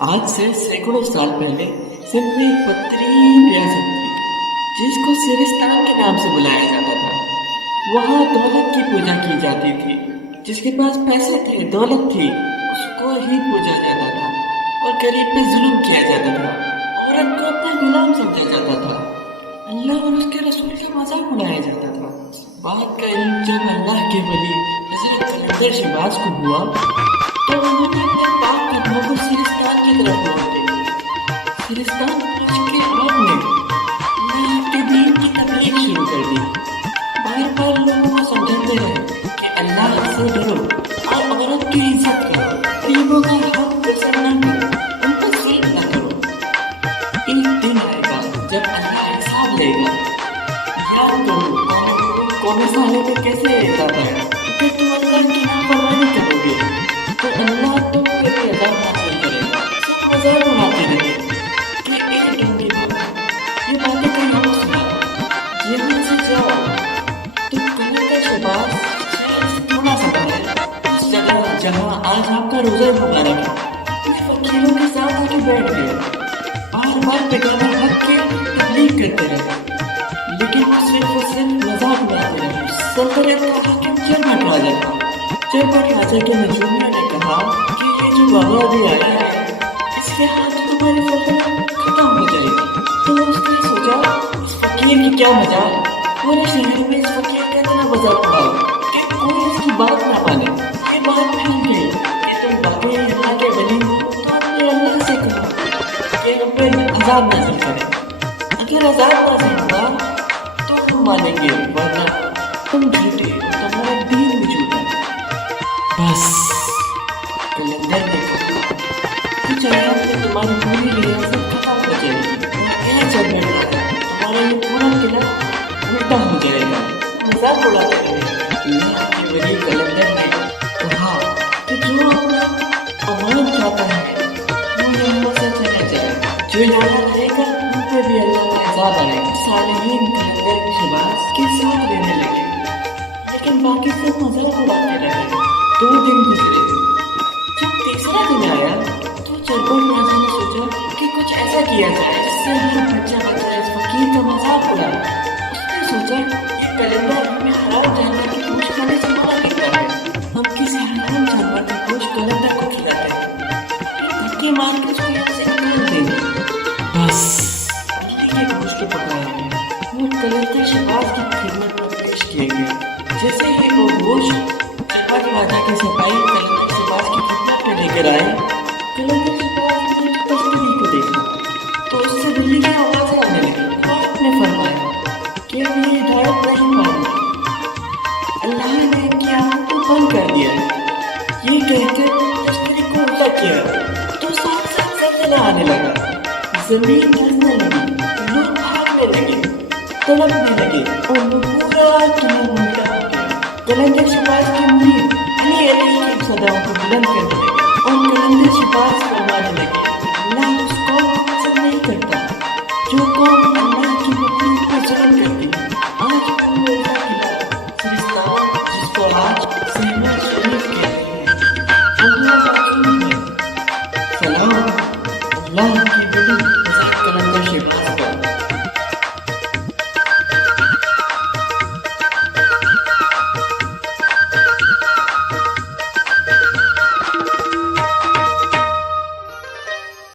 आज से सैकड़ों साल पहले सिंध में एक बदतरीन रियासत थी जिसको सिरिस्तान के नाम से बुलाया जाता था। वहाँ दौलत की पूजा की जाती थी। जिसके पास पैसे थे, दौलत थी, उसको ही पूजा जाता था और गरीब पे जुल्म किया जाता था। औरत को अपना गुलाम समझा जाता था। अल्लाह और उसके रसूल का मजाक उड़ाया जाता था। बात का इल्म जब अल्लाह के वली हजरत कलंदर शहबाज को हुआ तो उन्होंने अपने पाक कदमों को सिरिस्तान की तरफ मोड़ दिया। सिरिस्तान पहुंच के आपने अल्लाह के दीन की तबलीग शुरू कर दी। बार बार लोगों को समझाते रहे कि अल्लाह से डरो और औरत की इज्जत करो, गरीबों का हक पसंद न करो, उनको जुल्म न करो। एक दिन आएगा जब अल्लाह हिसाब लेगा। याद करो कौन साले में कैसे रहता था कि तुम अल्लाह की नाफरमानी करोगे तो अल्लाह तुम पे भी अज़ाब हासिल करेगा। सब मजाक उड़ाते रहे कि एक दिन की बात, ये बातें कहीं हम सुना जेल से जाओ तो कलंदर शहबाज जेल से थोड़ा सा है उस जगह जहाँ आज आपका रोजा मुबारक है। ये फकीरों के साथ आके बैठ गए, बार बार बेगाना हक के तबलीग करते रहे, लेकिन वो सिर्फ मजाक उड़ाते रहे। सल्तनत का हाकिम जरमट राजा था। जरमट राजा के नजूमियों ने कहा कि ये जो बाबा अभी आया है इसके हाथ तुम्हारी सल्तनत खत्म हो जाएगी। तो उसने सोचा इस फकीर की क्या मजाल, पूरे शहर में इस फकीर का इतना मजाक उड़ाओ कि कोई इसकी बात ना माने। ये बात फैल गई कि तुम बाबे अल्लाह के वली हो तो अपने अल्लाह से कहो कि हम पे अजाब नाज़िल करे। अगर अजाब नाज़िल हुआ तो हम मानेंगे, वरना तुम झूठे, तुम्हारा दीन भी झूठा। बस कलंदर ने कहा कुछ आया तो तुम्हारी पूरी रियासत खत्म हो जाएगी। क्या चल रहा है, तुम्हारा ये पूरा किला उल्टा हो जाएगा। मजाक उड़ाते रहे। अल्लाह के वली कलंदर ने कहा कि जो अपना अमान चाहता है वो यहाँ से चला जाएगा, जो यहाँ रहेगा उन पे भी अल्लाह का अज़ाब आएगा। सालिहीन कलंदर के शहबाज के साथ रहने लगे, लेकिन बाकी सब मजाक उड़ाते रहे। 2 दिन गुजरे। जब तीसरा दिन आया तो जरमट राजा ने सोचा कि कुछ ऐसा किया जाए जिससे हर बच्चा इस फकीर का मजाक उड़ाए। उसने सोचा ये कलंदर हमें हराम जानवर की गोश्त खाने से मना करता है, हम किसी हराम जानवर का गोश्त कलंदर को खिलाते हैं, धक्के मार के उसको यहाँ से निकाल देंगे। बस बिल्ली के गोश्त को पकाया गया, वो कलंदर शहबाज की खिदमत में पेश किए गए। जैसे ही वो गोश्त राजा के सिपाही कलंदर शहबाज की खिदमत में लेकर आए, कलंदर शहबाज ने तस्वीर को देखा तो उससे बिल्ली की आवाज़ें आने लगी। आपने फरमाया कि अब ये हिदायत नहीं मानूंगी, अल्लाह ने क्या को बंद कर दिया। ये कहकर तस्वीर को उल्टा किया तो साथ साथ जलजला आने लगा, जमीन धंसने लगी, लोग भागने लगे, तड़पने लगे और वो पूरा किला उल्टा हो गया। कलंदर शहबाज की उम्मीद की सदाओं को बुलंद करने लगे और कलंदर शहबाज फरमाने लगे अल्लाह उस कौम को पसंद नहीं करता जो कौम अल्लाह की हुकूमत पर जुल्म करती है। आज हम लोगों का सिरिस्तान जिसको आज सहमत